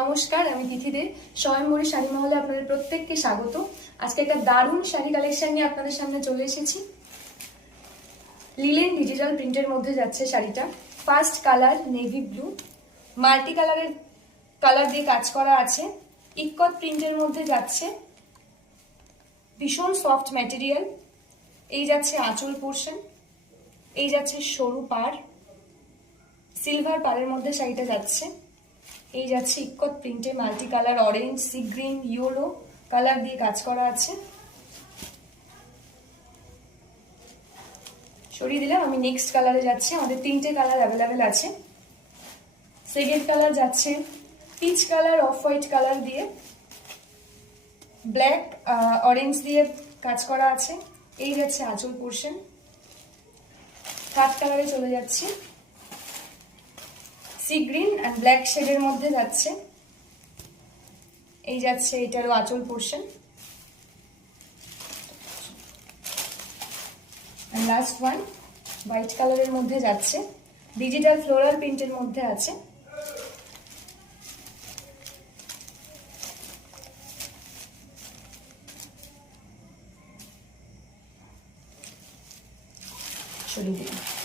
নমস্কার, আমি তিথি দে। স্বয়ংবরী শাড়ি মহলে আপনাদের প্রত্যেককে স্বাগত। আজকে একটা দারুণ শাড়ি কালেকশন নিয়ে আপনাদের সামনে চলে এসেছি। লিলেন ডিজিটাল প্রিন্টের মধ্যে যাচ্ছে শাড়িটা। First colour navy blue, multi colour দিয়ে কাজ করা আছে। ইক্কত প্রিন্টের মধ্যে যাচ্ছে, ভীষণ সফট ম্যাটেরিয়াল। এই যাচ্ছে আঁচল পোর্শন, এই যাচ্ছে সরু পাড়, সিলভার পাড়ের মধ্যে শাড়িটা যাচ্ছে। এই যাচ্ছে ইক্কত প্রিন্টে multi colour, orange, sea green, yellow colour দিয়ে কাজ করা আছে। সরিয়ে দিলাম, আমি নেক্সট কালারে যাচ্ছি। আমাদের তিনটে কালার অ্যাভেলেবেল আছে। সেকেন্ড কালার যাচ্ছে peach colour, off white colour দিয়ে ব্ল্যাক অরেঞ্জ দিয়ে কাজ করা আছে। এই যাচ্ছে আঁচল পোর্শন। থার্ড কালারে চলে যাচ্ছি, সি গ্রিন অ্যান্ড ব্ল্যাক শেডের মধ্যে যাচ্ছে। এই যাচ্ছে এটারও আঁচল পোর্শন। লাস্ট ওয়ান হোয়াইট কালারের মধ্যে যাচ্ছে, ডিজিটাল ফ্লোরাল প্রিন্টের মধ্যে আছে। সরিয়ে দিলাম।